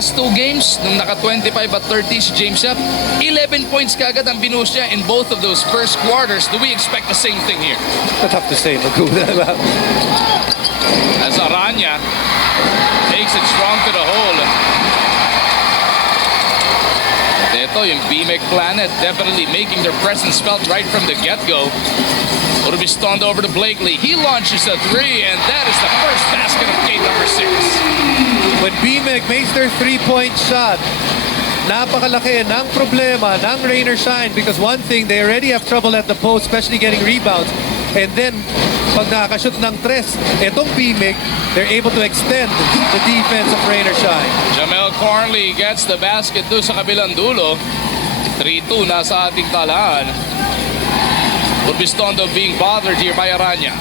last two games, nung naka 25 at 30 si James Yap, 11 points kagad ang binus niya in both of those first quarters. Do we expect the same thing here? I'd have to say, Magoo. As Aranya takes it strong to the hole. Ito yung B-MEG Planet definitely making their presence felt right from the get-go. It'll be stunned over to Blakely. He launches a three, and that is the first basket of game number 6. When B-MEG makes their three-point shot, napakalaki ng problema ng rain or shine, because one thing, they already have trouble at the post, especially getting rebounds. And then, pag nakakashoot ng tres, itong B-MEG, they're able to extend the defense of rain or shine. Jamil Cornley gets the basket doon sa kabilang dulo. 3-2 na sa ating talaan. Urbistondo being bothered here by Aranya.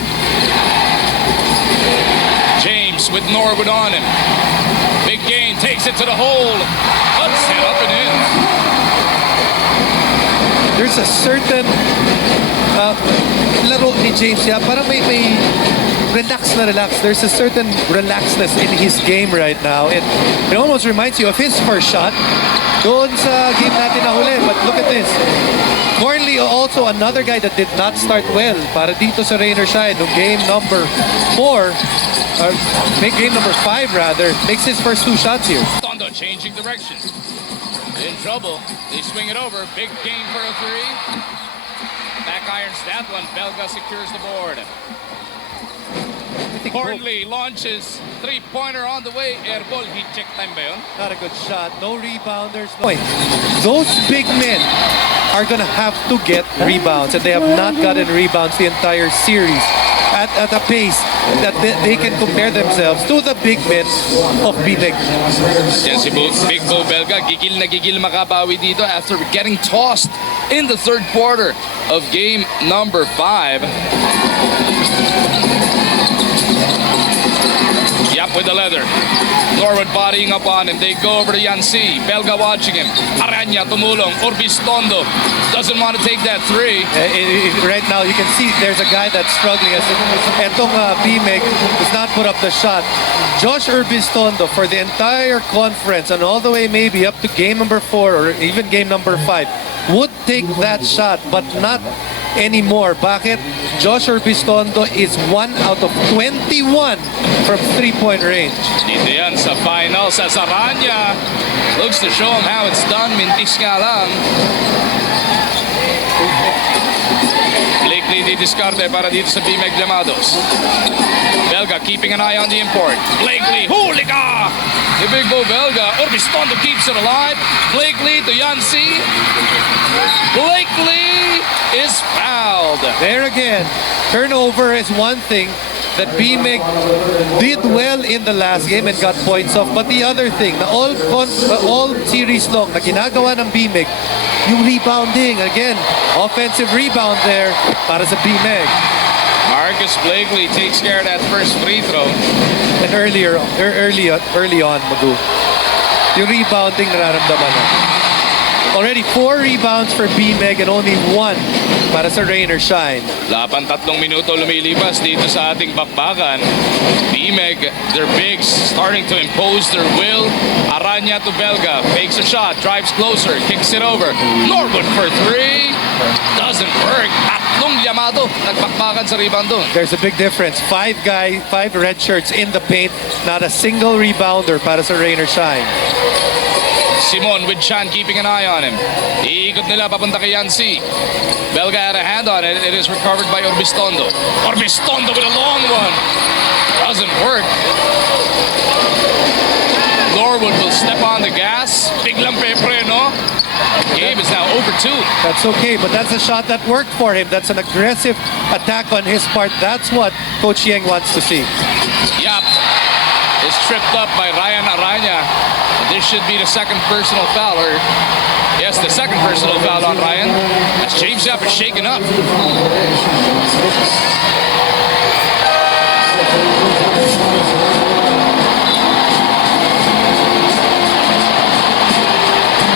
James with Norwood on him. Big gain, takes it to the hole. Puts it up and in. There's a certain laro ni James, yeah, parang may relax. There's a certain relaxedness in his game right now. It almost reminds you of his first shot doon sa game natin na huli. But look at this. Cornley, also another guy that did not start well para dito sa rain or shine. Nung game number 4, or game number 5 rather, makes his first 2 shots here. Tondo changing direction. In trouble. They swing it over. Big gain for a 3. Back irons that one. Belga secures the board. Cornley launches. Three-pointer on the way. Airball. Heat check time ba yun? Not a good shot. No rebounders. No. Those big men are going to have to get rebounds, and they have not gotten rebounds the entire series at a pace that they can compare themselves to the big men of B-MEG. Yan si Big Bo Belga. Gigil na gigil makabawi dito after getting tossed in the third quarter of game number 5. Yap with the leather. Norwood bodying up on him. They go over to Yancy. Belga watching him. Aranya tumulong. Urbistondo doesn't want to take that 3. Right now, you can see there's a guy that's struggling. Etong B-MEG does not put up the shot. Josh Urbistondo, for the entire conference and all the way maybe up to game number 4 or even game number 5, would take that shot, but not anymore. Bakit? Josh Urbistondo is 1 out of 21 from 3-point range. Dito yan sa final sa Aranya. Looks to show him how it's done. Mintis nga lang. Blakely di-discarte para dito sa B-MEG Llamados. Belga keeping an eye on the import. Blakely, huli ka! The Big Bo Belga. Urbistondo keeps it alive. Blakely to Yancy. Blakely is fouled. There again, turnover is one thing that B-MEG did well in the last game and got points off. But the other thing, na all series long na ginagawa ng B-MEG, yung rebounding. Again, offensive rebound there para sa B-MEG. Marcus Blakely takes care of that first free throw. And early on, Magoo, yung rebounding nararamdaman na. Already 4 rebounds for B-MEG and only 1 para sa rain or shine. Laban 3 minuto lumilipas dito sa ating bakbakan. B-MEG, their bigs starting to impose their will. Aranya to Belga, fakes a shot, drives closer, kicks it over. Norwood for 3. Doesn't work. Tatlong Llamados nagbakbakan sa rebound doon. There's a big difference. 5 red shirts in the paint, not a single rebounder para sa rain or shine. Simon with Chan keeping an eye on him. Iikot nila papunta kay Yancy. Belga had a hand on it. It is recovered by Urbistondo. Urbistondo with a long one. Doesn't work. Norwood will step on the gas. Biglang pepreno. Game is now over 2. That's okay, but that's a shot that worked for him. That's an aggressive attack on his part. That's what Coach Yeng wants to see. Yap is tripped up by Ryan Aranya. This should be the second personal foul, or yes, the second personal foul on Ryan. As James Yap is shaken up.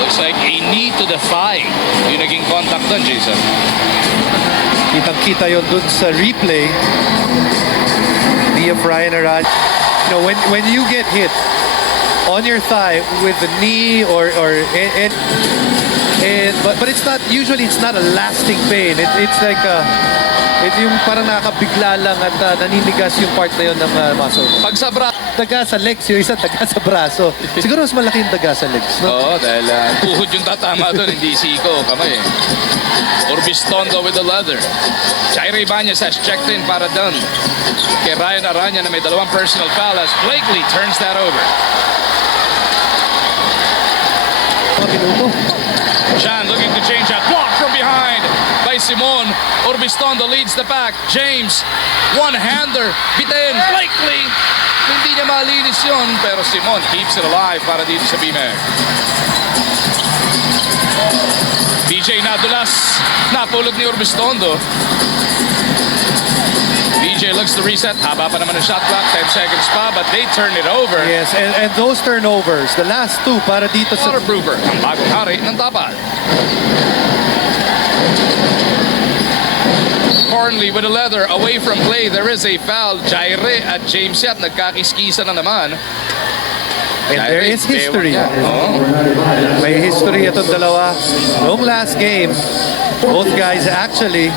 Looks like a need to defy yung naging contact doon, Jason. Kitang-kita yun dun sa replay. Ryan Aranya. You know, when you get hit, on your thigh with the knee but it's not, usually it's not a lasting pain. It's like yung parang nakakabigla lang at naninigas yung part na yun ng muscle. Pag sa braso. Daga sa legs, yung isa daga sa braso. Siguro mas malaki yung daga sa legs, no? Oo, dahil tuhod yung tatama doon, hindi siko, kamay. Urbistondo with the leather. Jairo Ibanez has checked in para done. Kay Ryan Aranya na may 2 personal foul as Blakely turns that over. Chan looking to change that. Block from behind by Simon. Urbistondo leads the pack. James, one-hander. Bitin. Blakely. Hindi niya malinis yun, pero Simon keeps it alive para dito sa B-MEG. BJ nadulas. Napulot ni Urbistondo. BJ looks to reset. Haba pa naman ang shot clock. 10 seconds pa, but they turn it over. Yes, and those turnovers, the last 2 para dito sa... Waterproofer, ang bagong hari ng Tapal. Cornley with a leather away from play. There is a foul. Jaire at James Yap nagkakiskisa na naman. And there is history. May history itong dalawa. Noong last game, both guys actually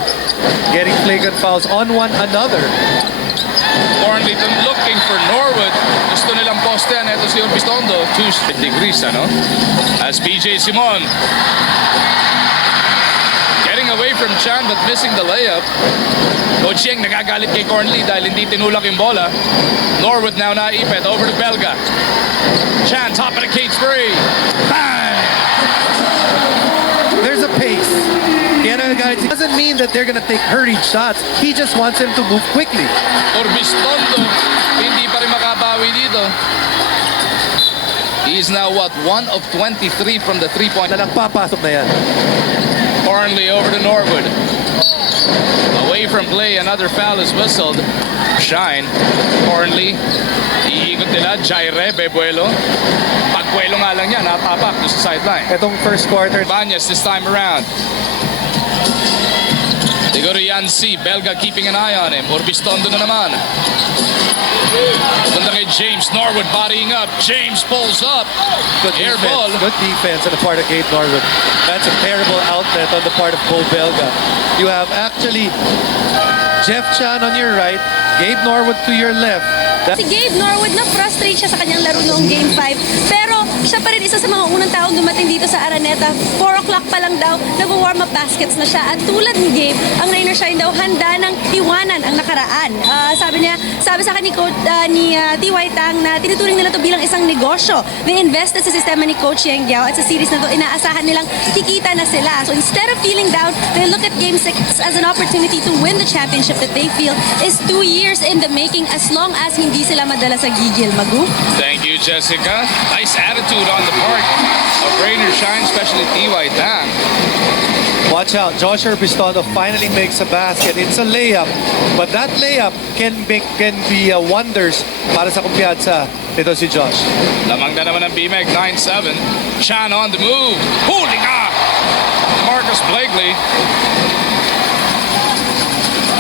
getting flagrant fouls on one another. Cornley looking for Norwood. Gusto nilang postean. Ito si Urbistondo. 2 degrees, ano? As PJ Simon getting away from Chan but missing the layup. Coach Yeng nagagalit kay Cornley dahil hindi tinulak yung bola. Norwood now naipit over to Belga. Chan top of the cage three. Bang! There's a pace. It doesn't mean that they're going to take hurried shots. He just wants him to move quickly. Urbistondo hindi pa rin makabawi dito. He's now what? 1 of 23 from the 3-point. Nagpapasok na yan. Cornley over to Norwood. Away from play, another foul is whistled. Shine. Cornley. Iikot nila. Jaire, Bebuelo. Pagbuelo nga lang yan. Natapak doon sa sideline. Itong first quarter. Banyas this time around. They go to Yancy. Belga keeping an eye on him. Urbistondo na naman. Punta kay James. Norwood bodying up. James pulls up. Good Air defense. ball. Good defense on the part of Gabe Norwood. That's a terrible outlet on the part of Cole Belga. You have actually Jeff Chan on your right, Gabe Norwood to your left. Si Gabe Norwood na-frustrate siya sa kanyang laro noong Game 5. Pero siya pa rin isa sa mga unang taong dumating dito sa Araneta. 4 o'clock pa lang daw, nag-warm up baskets na siya. At tulad ni Gabe, ang Rainer Shine daw handa ng iwanan ang nakaraan. Sabi sa akin ni T.Y. Tang na tinuturing nila to bilang isang negosyo. They invested sa sistema ni Coach Yeng Giao at sa series na to inaasahan nilang kikita na sila. So instead of feeling down, they look at Game 6 as an opportunity to win the championship that they feel is 2 years in the making as long as hindi sila madala sa gigil. Magu? Thank you, Jessica. Nice attitude on the part of Rainer Shine, especially T.Y. Tang. Watch out, Josh Urbistondo finally makes a basket. It's a layup, but that layup can be wonders para sa kumpiyansa nito si Josh. Lamang na naman ng B-MEG, 9-7. Chan on the move. Holding up. Marcus Blakely.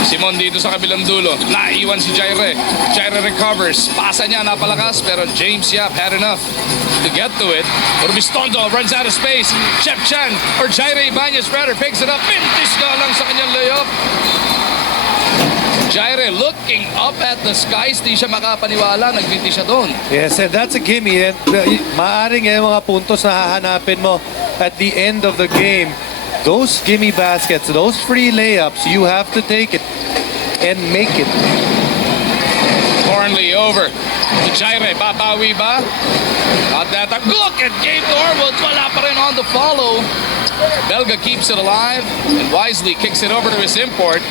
Simon dito sa kabilang dulo. Naiwan si Jaire. Jaire recovers. Pasa niya napalakas pero James Yap had enough to get to it. Urbistondo runs out of space. Chef Chan or Jaire Ibanez rather picks it up. Pintis ka lang sa kanyang layup. Jaire looking up at the skies. Di siya makapaniwala. Nagbinti siya doon. Yes, and that's a gimme. And maaring yung mga puntos na hahanapin mo at the end of the game. Those gimme baskets, those free layups, you have to take it and make it. Cornley over to Jaire. Babawi ba? Not that. Look at Gabe Norwood. Wala pa rin on the follow. Belga keeps it alive and wisely kicks it over to his import.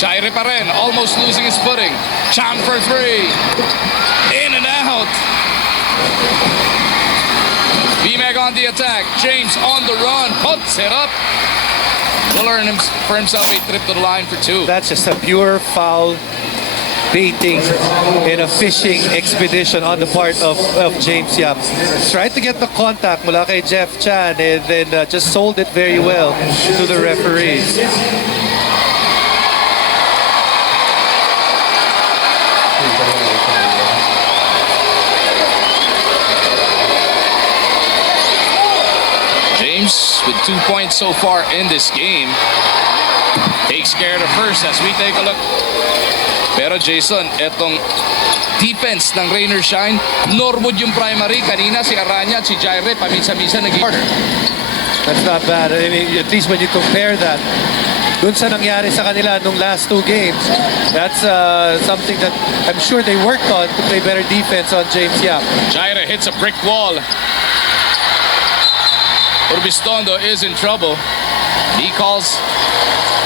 Jaire pa rin. Almost losing his footing. Chan for 3. In and out. B-MEG on the attack. James on the run. Puts it up. Will earn for himself a trip to the line for 2. That's just a pure foul baiting in a fishing expedition on the part of James Yap. Tried to get the contact mula kay Jeff Chan and then just sold it very well to the referees. Llamados with 2 points so far in this game. Takes care of the first as we take a look. Pero Jason, etong defense ng Rain or Shine, Norwood yung primary. Kanina si Aranya at si Jaire paminsan-minsan naging harder. That's not bad. I mean, at least when you compare that dun sa nangyari sa kanila nung last 2 games, that's something that I'm sure they worked on to play better defense on James Yap. Jaire hits a brick wall. Urbistondo is in trouble. He calls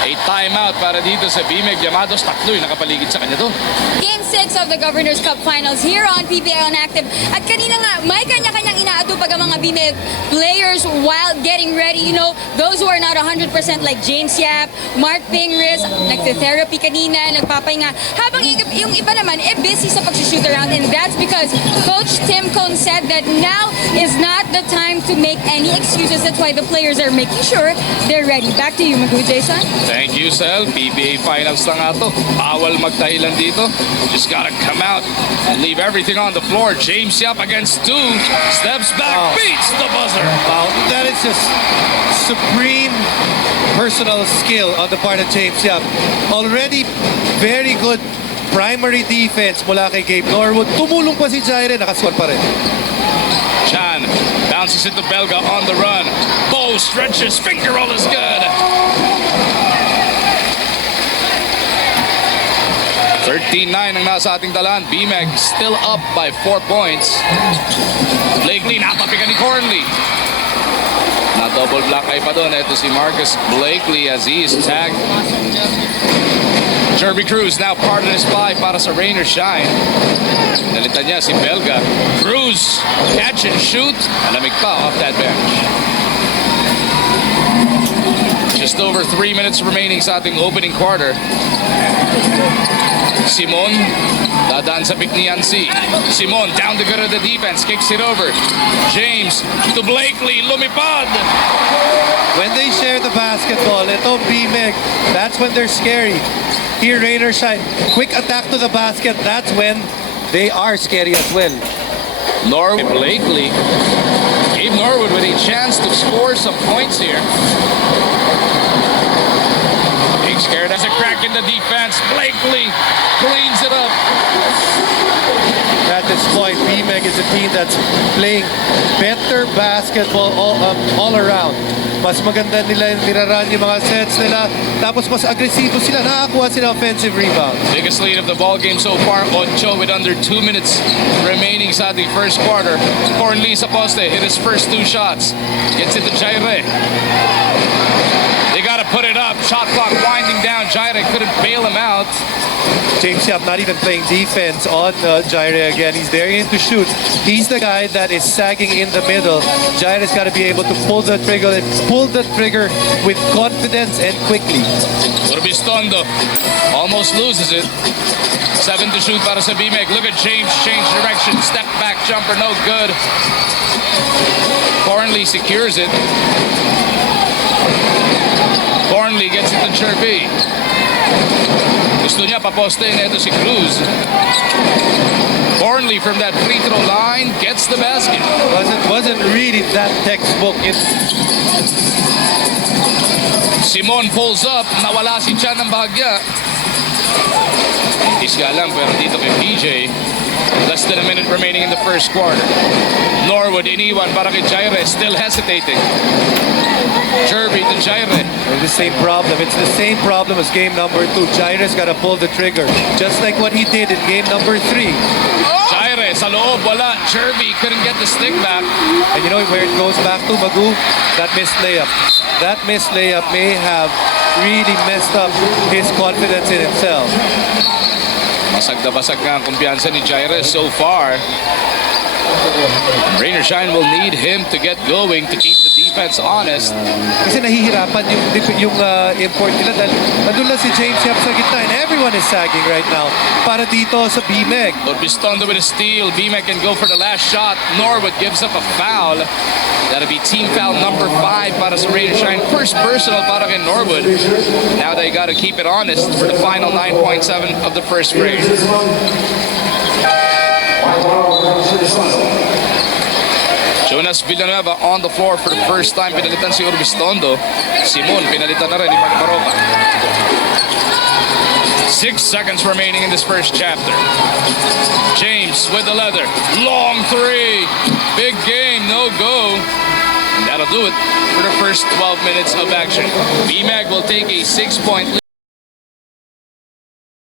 a timeout para dito sa B-MEG. Llamados, tatlo yung nakapaligid sa kanya doon. Game 6 of the Governor's Cup Finals here on PBA on Active. At kanina nga, may kanya-kanyang inaatupag ang mga B-MEG players while getting ready. You know, those who are not 100% like James Yap, Mark Pingris, nagte-therapy kanina, nagpapahinga. Habang yung iba naman, busy sa pag-shoot around. And that's because Coach Tim Cone said that now is not the time to make any excuses. That's why the players are making sure they're ready. Back to you, Magu, Jason. Thank you, Sel. PBA Finals na nga to. Bawal magtahilan dito. Just gotta come out and leave everything on the floor. James Yap against 2. Steps back, beats the buzzer. Wow, that is just supreme personal skill on the part of James Yap. Already very good primary defense mula kay Gabe Norwood. Tumulong pa si Jaire, nakaswan pa rin. Chan bounces into Belga on the run. Bo stretches, finger roll is good. 13-9 ang nasa ating talaan. B-MEG still up by 4 points. Blakely napapikan ni Cornley. Na-double block ay pa doon. Ito si Marcus Blakely as he is tagged. Jerby Cruz now part of the spy para sa Rain or Shine. Nalitan niya si Belga. Cruz, catch and shoot. Alamig pa off that bench. Just over 3 minutes remaining sa ating opening quarter. Simon, dadaan sa pick ni Yancy. Simon, down to go to the defense, kicks it over. James to Blakely, lumipad. When they share the basketball, ito B-MEG, that's when they're scary. Here, Rain or Shine, quick attack to the basket, that's when they are scary as well. Norwood, Blakely gave Norwood with a chance to score some points here. Big scared as a crack in the defense. Blakely cleans it up. At this point, B-MEG is a team that's playing better basketball all around. Mas maganda nila yung niraran yung mga sets nila. Tapos mas agresibo sila. Nakakuha sila offensive rebound. Biggest lead of the ball game so far. Ocho with under 2 minutes remaining sa the first quarter. Cornley sa poste hit his first 2 shots. Gets it to Jaire. They got to put it up. Shot clock winding down. Jaire couldn't bail him out. James Yap not even playing defense on Jaire again. He's daring to shoot. He's the guy that is sagging in the middle. Jaire's got to be able to pull the trigger with confidence and quickly. Urbistondo almost loses it. 7 to shoot para sa B-MEG. Look at James change direction. Step back jumper, no good. Cornley secures it. Cornley gets it to Jerby. Gusto niya paposte na ito si Cruz. Cornley from that free throw line gets the basket. Wasn't really that textbook. Simon pulls up. Nawala si Chan ng bahagya. Isga lang pero dito kay PJ. Less than a minute remaining in the first quarter. Norwood iniwan para kay Jaire. Still hesitating. Jerby to Jaire. It's the same problem. It's the same problem as game number 2. Jaire's got to pull the trigger. Just like what he did in game number 3. Jaire sa loob. Wala. Jerby couldn't get the stick back. And you know where it goes back to, Magu? That missed layup. That missed layup may have really messed up his confidence in himself. Basag na basag nga ang kumpiyansa ni Jaire so far. Rain or Shine will need him to get going to keep the defense honest. Kasi nahihirapan yung import nila dahil nandun lang si James Yap sa gitna and everyone is sagging right now para dito sa B-MEG. Urbistondo with a steal. B-MEG can go for the last shot. Norwood gives up a foul. That'll be team foul number 5 para sa Rain or Shine. First personal para kay Norwood. Now they got to keep it honest for the final 9.7 of the first frame. Jonas Villanueva on the floor for the first time. Pinalitan si Urbistondo. Simon, pinalitan na rin ni Mark Baroka. 6 seconds remaining in this first chapter. James with the leather. Long three. Big game, no go. And that'll do it for the first 12 minutes of action. B-MEG will take a 6-point lead.